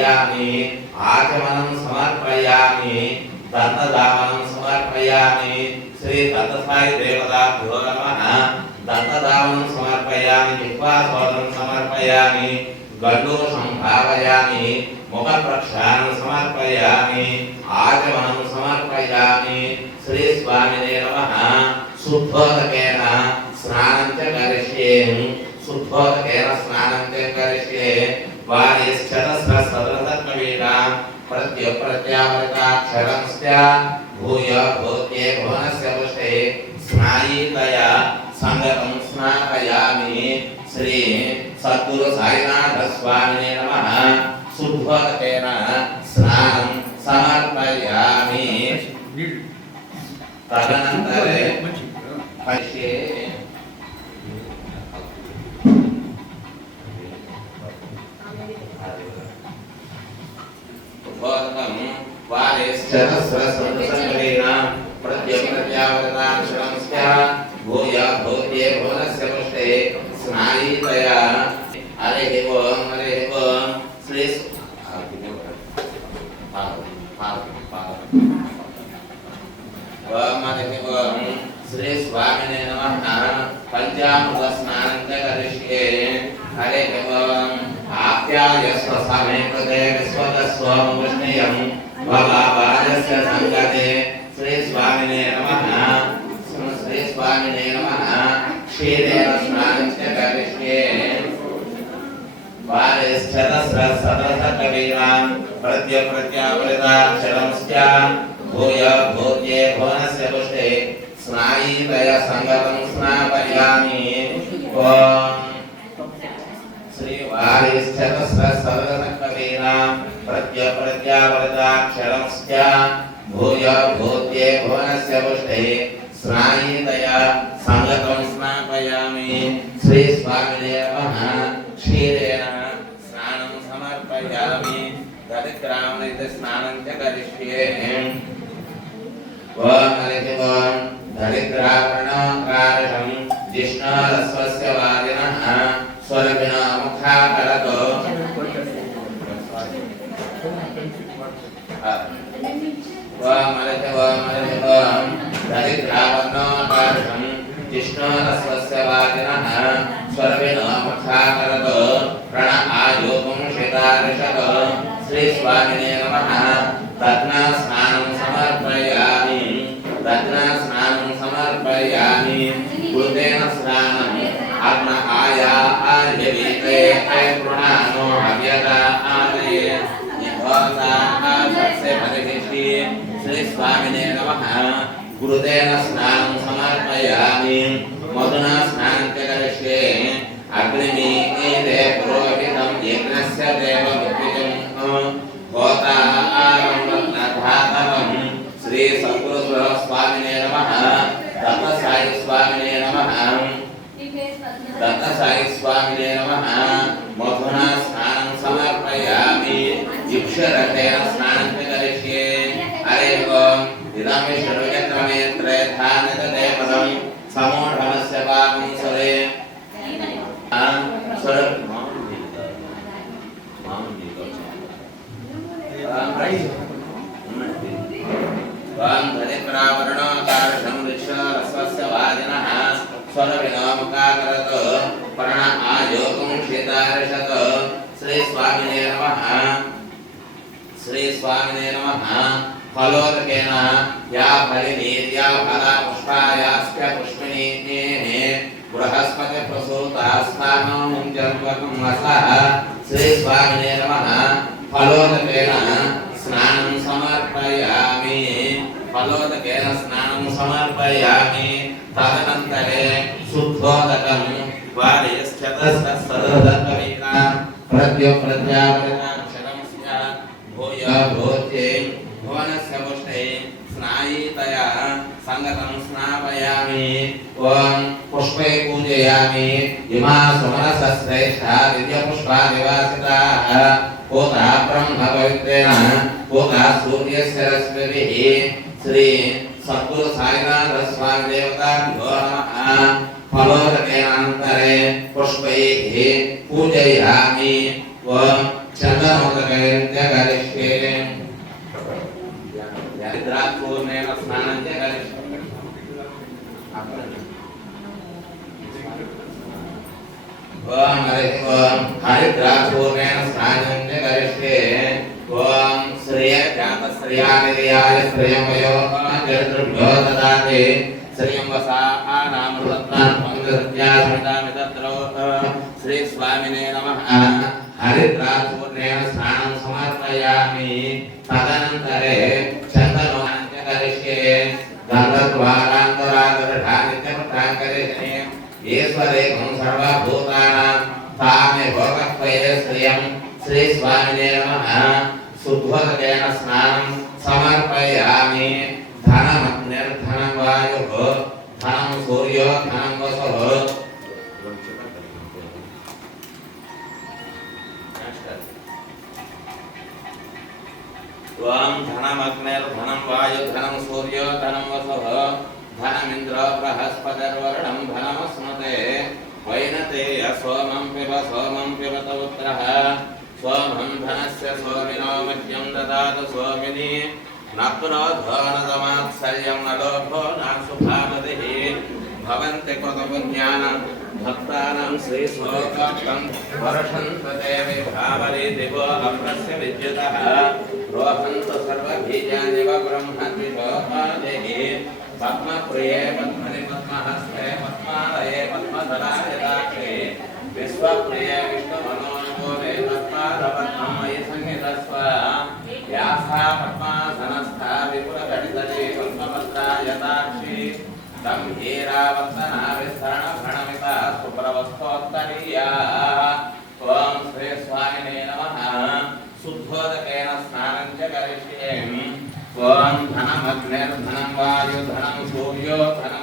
సమర్పయామి ఆచమనం సమర్పయామి దత్తదానం సమర్పయామి శ్రీ దత్తసాయి దేవతాభ్యో నమః దత్తదానం సమర్పయామి జిహ్వాస్వాదం సమర్పయామి గండూషం భావయామి ముఖ ప్రక్షాళనం సమర్పయామి ఆచమనం సమర్పయామి శ్రీ స్వామినే నమః శుద్ధోదకేన స్నానం చ కరిష్యే శుద్ధోదకేన స్నానం చ కరిష్యే వారిశ్చతస్రసదృతత్వవేదా ప్రత్యప్రత్యామృతాక్షరంస్య భూయ భూత్యే భువనస్య పుష్టే స్నాయీతయా సంగతం స్నాపయామి శ్రీ సద్గురు సాయినాథ స్వామినే నమః శుద్ధోదకేన స్నానం సమర్పయామి తదనంతరే పశ్యే భోగం వారేశ్చరస్రసంసంగరేణ ప్రత్యప్రత్యావృతాక్షరంస్య భూయ భూత్యే భువనస్య పుష్టే స్నాయీతయా హరి ఓం శ్రీ ఓం శ్రీ స్వామినే నమః పంచామృత స్నానం చ కరిష్యే హరి ఓం ఆప్యాయస్వ సమే కృతే విశ్వతస్వం విష్ణుయం భవావాజస్య సంగతే శ్రీ స్వామినే నమః శ్రీ స్వామినే నమః క్షీరేణ స్నానం చ కరిష్యే వారేశ్చతస్రసదృతత్వవేదాం ప్రత్యప్రత్యావృతాక్షరంస్య భూయ భూత్యే భువనస్య పుష్టే స్నాయీతయా సంగతం స్నాపయామి ఓం శ్రీ వారిశ్చతస్రసదృతత్వవేదాం ప్రత్యప్రత్యావృతాక్షరంస్య భూయ భూత్యే భువనస్య పుష్టే స్నాయీతయా సంగతం స్నాపయామి శ్రీ స్వామినే నమః క్షీరేణ స్నానం సమర్పయామి దరిద్రామృత స్నానం చ కరిష్యే ఓం హరి ఓం దరిద్రావరణాకారకం జిష్ణోరస్వస్య వాదినః స్వరపిణో ముఖాకరతో ఓం హరి ఓం దరిద్రావరణాకారకం జిష్ణోరస్వస్య వాదినః స్వరపిణో ముఖాకరతో ప్రణః ఆయోగం శితారిషతో శ్రీ స్వామినే నమః దత్నా స్నానం సమర్పయామి దత్నా స్నానం సమర్పయామి కృతేన స్నానం ఆత్మ ఆయా ఆర్యవీతే కృణానో హవ్యతా ఆదయే నిభోతా ఆసస్య పరిహిష్టి శ్రీ స్వామినే నమః కృతేన స్నానం సమర్పయామి మధునా స్నానం చ కరిష్యే అగ్నిమీదే పురోహితం యజ్ఞస్య దేవ విద్విజం గోతారం శ్రీ సద్గురు స్వామినే నమః దత్తసాయి స్వామినే నమః దత్తసాయి స్వామినే నమః మధునా స్నానం సమర్పయామి ఇక్షరతేన స్నానం చ కరిష్యే హరి ఓం ఇదం విష్ణుయత్రమే త్రేధానితదేవతం సమూఢమస్య పాపం సరే దరిద్రావరణాకారకం విశ్వరస్వస్య వాదినః స్వరవినోముఖాకరతో ప్రణః ఆయోగం శితారిషతో శ్రీ స్వామినే నమః శ్రీ స్వామినే నమః ఫలోదకేన యా ఫలినీర్యా ఫలా పుష్పాయాస్య పుష్పిణీః బృహస్పతి ప్రసూతాస్థానం జన్మకం వసః శ్రీ స్వామినే నమః ఫలోదకేన స్నానం సమర్పయామి ఫలోదకేన స్నానం సమర్పయామి తదనంతరే శుద్ధోదకం వారిశ్చతస్రసదృతత్వవేదాం ప్రత్యప్రత్యావృతాక్షరంస్య భూయ భూత్యే భువనస్య పుష్టే స్నాయీతయా సంగతం స్నాపయామి ఓం పుష్పై పూజయామి ఇమా సుమనసశ్రేష్ఠా దివ్యపుష్పా నివాసితాః పూతా బ్రహ్మ పవిత్రేణ పూతా సూర్యస్య రశ్మిభిః శ్రీ సద్గురు సాయినాథ స్వామి దేవతాభ్యో నమః ఫలోదకేనాంతరే పుష్పైః పూజయామి ఓం चंदनोदकेन च करिष्ये द्राक्षूर्णेन स्नानं च करिष्ये ओम हरिद्राक्षूर्णेन स्नानं च करिष्ये ओम श्रेय जात श्रेयानिदयाय श्रेयं वयो जर्द्रभ्यो ददाति श्रेयं वसा नामृतत्वान् पंगसत्यास्मितामितत्रो श्री स्वामिने नमः हरिद्राक्षूर्णेन स्नानं समर्पयामि तदनन्तरे चन्दनं च करिष्ये गन्धद्वारान्तरागरठानित्यपत्रां करिष्ये ईश्वरेकं सर्वभूतानां तामे भोगत्वये श्रियं श्री स्वामिने नमः शुद्धोदकेन स्नानं समर्पयामि धनमग्निर्धनं वायुः धनं सूर्यो धनं वसुः त्वं धनमग्निर्धनं वायुः धनं सूर्यो धनं वसुः धनमिन्द्रो बृहस्पतिर्वरुणं धनमस्मते वैनतेय सोमं पिबत पुत्रः सोमं धनस्य सोमिनो मह्यं ददातु सोमिनि न पुरोधनदमात्सर्यं न लोभो न शुभामतिः भवन्ति कृतपुण्यानां भक्तानां श्रीश्लोकार्थं वर्षन्ते विभावरी दिवो अप्रस्य विद्युतः रोहन्तु सर्वबीजानि व ब्रह्मद्विषोपादेः पद्मप्रिये पद्मनि पद्महस्ते पद्मालये पद्मधराय दाक्षे विश्वप्रिये विष्णुमनोनुकूले पद्माधपद्ममयि संहितस्व व्यासा पद्मासनस्था विपुलगणितले पद्मपत्राय दाक्षी तं हीरावर्तना विस्तरणभृणमिता सुप्रवस्थोत्तरीयाः ॐ श्री स्वामिने नमः शुद्धोदकेन स्नानं च करिष्ये ॐ धनमग्निर्धनं वायुः धनं सूर्यो धनं